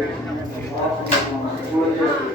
Hvala što pratite